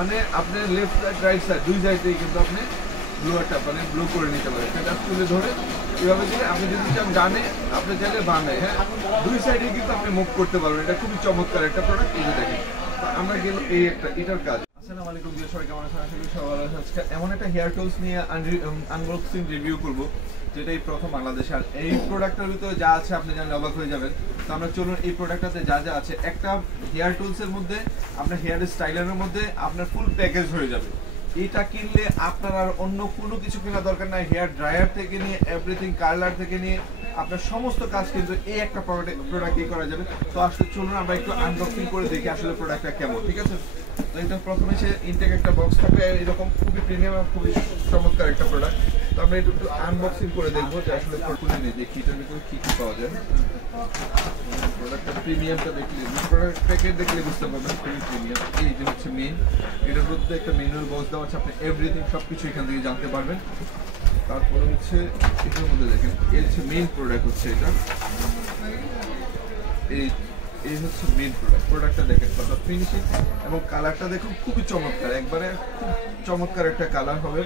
মানে আপনি left side right side দুই সাইডেই কিন্তু আপনি ব্লুয়ারটা মানে ব্লু করে নিতে পারেন। সেটা তুলে ধরে এভাবে দিলে আপনি যদি চান ডানে, আপনি চাইলে বামে, হ্যাঁ দুই সাইডে কিন্তু আপনি মুভ করতে পারবেন। এটা খুবই চমৎকার একটা প্রোডাক্ট। এই যে দেখেন আমরা গেল এই একটা এটার কাজ। আসসালামু আলাইকুম, সবাই কেমন আছেন? আশা করি সবাই ভালো আছেন। আজকে এমন একটা হেয়ার টুলস নিয়ে আনবক্সিং রিভিউ করব, যেটা এই প্রথম বাংলাদেশে। আর এই প্রোডাক্টের ভিতরে যা আছে আপনি জানলে অবাক হয়ে যাবেন। তো আমরা চলুন এই প্রোডাক্টটাতে যা যা আছে, একটা হেয়ার টুলসের মধ্যে আপনার হেয়ার স্টাইলারের মধ্যে আপনার ফুল প্যাকেজ হয়ে যাবে। এটা কিনলে আপনার আর অন্য কোনো কিছু কেনার দরকার নাই। হেয়ার ড্রায়ার থেকে নিয়ে এভরিথিং, কার্লার থেকে নিয়ে আপনার সমস্ত কাজ কিন্তু এই একটা প্রোডাক্টই করা যাবে। তো আসলে চলুন আমরা একটু আনবক্সিং করে দেখি আসলে প্রোডাক্টটা কেমন, ঠিক আছে? তো এটা প্রথমে সে ইনটেক একটা বক্স থাকবে, এরকম খুবই প্রিমিয়াম, খুবই চমৎকার একটা প্রোডাক্ট। তো আমরা একটু আনবক্সিং করে দেখবো যে আসলে খুলে নিয়ে দেখি এটার ভিতরে কি কি পাওয়া যায়। প্রোডাক্টটা প্রিমিয়ামটা দেখলে, প্রোডাক্ট প্যাকেট দেখলে বুঝতে পারবেন খুবই প্রিমিয়াম। এই যে হচ্ছে মেইন, এটার মধ্যে একটা ম্যানুয়াল বক্স দেওয়া আছে, আপনি এভরিথিং সবকিছু এখান থেকে জানতে পারবেন। তারপরে হচ্ছে এটার মধ্যে দেখেন এই হচ্ছে মেইন প্রোডাক্ট, হচ্ছে এটা এই হচ্ছে মেইন প্রোডাক্টটা দেখেন কত ফিনিশিং এবং কালারটা দেখুন খুবই চমৎকার, একবারে খুব চমৎকার একটা কালার হবে।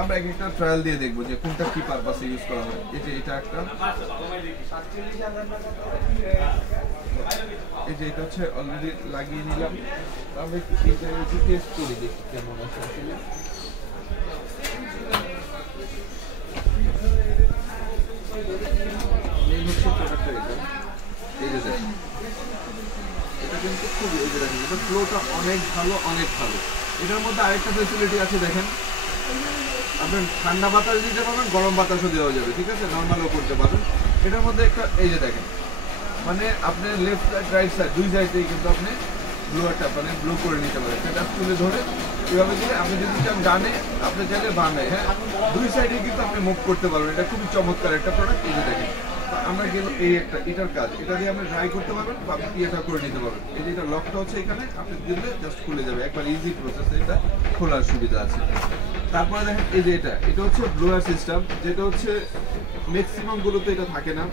আমরা এক একটা ট্রায়াল দিয়ে দেখবো যে কোনটা কি পারপাসে ইউজ করা হয়। এই যে এটা একটা, এই যে এটা হচ্ছে অলরেডি লাগিয়ে নিলাম। আমরা এটা একটু টেস্ট করে দেখি কেমন আছে আসলে। এই হচ্ছে প্রোডাক্টটা, এটা এই যে দেখেন এটা কিন্তু খুবই, এই যে দেখেন এটা ফ্লোটা অনেক ভালো, অনেক ভালো। এটার মধ্যে আরেকটা ফেসিলিটি আছে দেখেন, আপনার ঠান্ডা বাতাস দিতে পারবেন, গরম বাতাসও দেওয়া যাবে, ঠিক আছে? নর্মালও করতে পারবেন। এটার মধ্যে একটা, এই যে দেখেন মানে আপনি লেফট সাইড রাইট সাইড দুই সাইডেই কিন্তু আপনি ব্লুয়ারটা মানে ব্লু করে নিতে পারেন। সেটা তুলে ধরে এভাবে দিলে আপনি যদি চান ডানে, আপনি চাইলে বামে, হ্যাঁ দুই সাইডে কিন্তু আপনি মুভ করতে পারবেন। এটা খুবই চমৎকার একটা প্রোডাক্ট। এই যে দেখেন আমরা গেল এই একটা এটার কাজ, এটা দিয়ে আপনি ড্রাই করতে পারবেন বা আপনি এটা করে নিতে পারবেন। এই যে এটা লকটা হচ্ছে এখানে, আপনি দিলে জাস্ট খুলে যাবে, একবার ইজি প্রসেস, এটা খোলার সুবিধা আছে। তারপরে দেখেন এই যে এটা হচ্ছে ব্লোয়ার সিস্টেম, যেটা হচ্ছে ম্যাক্সিমাম গুলোতে এটা থাকে না।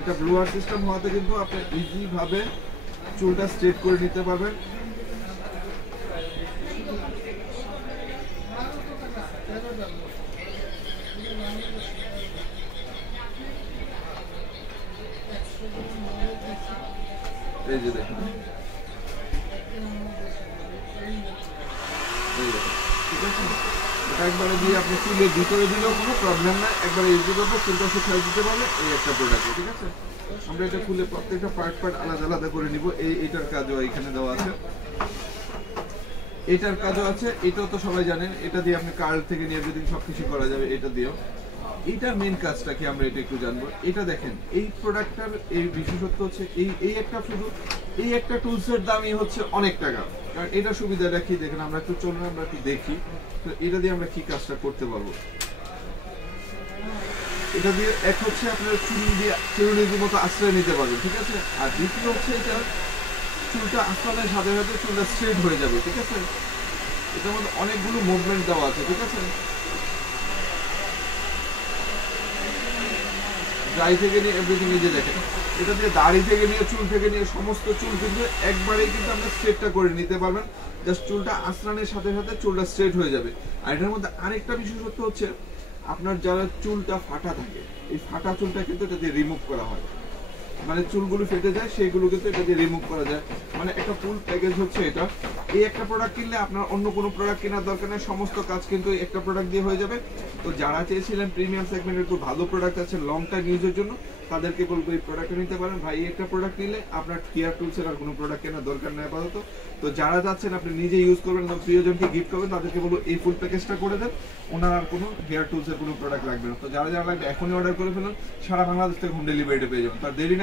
এটা ব্লোয়ার সিস্টেম হওয়াতে কিন্তু আপনি ইজি ভাবে চুলটা স্ট্রেট করে নিতে পারবেন। এই যে দেখুন, ঠিক আছে? এটা একবারে দিয়ে আপনি চুলের ভিতরে দিলেও কোনো প্রবলেম নাই, একবারে ইউজ করবো, চুলটা শুকিয়ে দিতে পারবে। এই একটা প্রোডাক্ট, ঠিক আছে? আমরা এটা খুলে প্রত্যেকটা পার্ট আলাদা আলাদা করে নিব। এইটার কাজও এখানে দেওয়া আছে, এটার কাজও আছে। এটাও তো সবাই জানেন, এটা দিয়ে আপনি কার্ল থেকে নিয়ে এভরিথিং সবকিছু করা যাবে এটা দিয়েও। এটার মেইন কাজটা কি আমরা এটা একটু জানবো। এটা দেখেন এই প্রোডাক্টটার এই বিশেষত্ব হচ্ছে এই একটা, শুধু এই একটা টুলসের দামই হচ্ছে অনেক টাকা। কারণ এটা সুবিধাটা কি দেখেন, আমরা একটু চলুন আমরা একটু দেখি তো এটা দিয়ে আমরা কি কাজটা করতে পারবো। এটা দিয়ে এক হচ্ছে আপনার চিরুনির মতো আশ্রয় নিতে পারবেন, ঠিক আছে? আর দ্বিতীয় হচ্ছে এটা চুলটা আশ্রয়ের সাথে সাথে চুলটা স্ট্রেট হয়ে যাবে, ঠিক আছে? এটার মধ্যে অনেকগুলো মুভমেন্ট দেওয়া আছে, ঠিক আছে? ড্রাই থেকে নিয়ে এভরিথিং, এই যে দেখেন এটা দিয়ে দাড়ি থেকে নিয়ে চুল থেকে নিয়ে সমস্ত চুল কিন্তু একবারেই কিন্তু আপনি স্ট্রেটটা করে নিতে পারবেন। জাস্ট চুলটা আশ্রানের সাথে সাথে চুলটা স্ট্রেট হয়ে যাবে। আর এটার মধ্যে আরেকটা বিশেষত্ব হচ্ছে, আপনার যারা চুলটা ফাটা থাকে, এই ফাটা চুলটা কিন্তু এটা দিয়ে রিমুভ করা হয়। মানে চুলগুলো ফেটে যায় সেইগুলো কিন্তু এটা দিয়ে রিমুভ করা যায়। মানে একটা ফুল প্যাকেজ হচ্ছে এটা। এই একটা প্রোডাক্ট কিনলে আপনার অন্য কোনো প্রোডাক্ট কেনার দরকার নেই, সমস্ত কাজ কিন্তু একটা প্রোডাক্ট দিয়ে হয়ে যাবে। তো যারা চেয়েছিলেন প্রিমিয়াম সেগমেন্টের একটু ভালো প্রোডাক্ট আছে লং টাইম ইউজের জন্য, তাদেরকে বলবো এই প্রোডাক্টটা নিতে পারেন। ভাই একটা প্রোডাক্ট নিলে আপনার হেয়ার টুলসের আর কোনো প্রোডাক্ট কেনার দরকার নেই আপাতত। তো যারা যাচ্ছেন আপনি নিজে ইউজ করবেন এবং প্রিয়জনকে গিফট করবেন, তাদেরকে বলবো এই ফুল প্যাকেজটা করে দেন, ওনার আর কোনো হেয়ার টুলসের কোনো প্রোডাক্ট লাগবে না। তো যারা লাগবে এখনই অর্ডার করে ফেলুন, সারা বাংলাদেশ থেকে হোম ডেলিভারিটা পেয়ে যাবেন। তার দেরি না।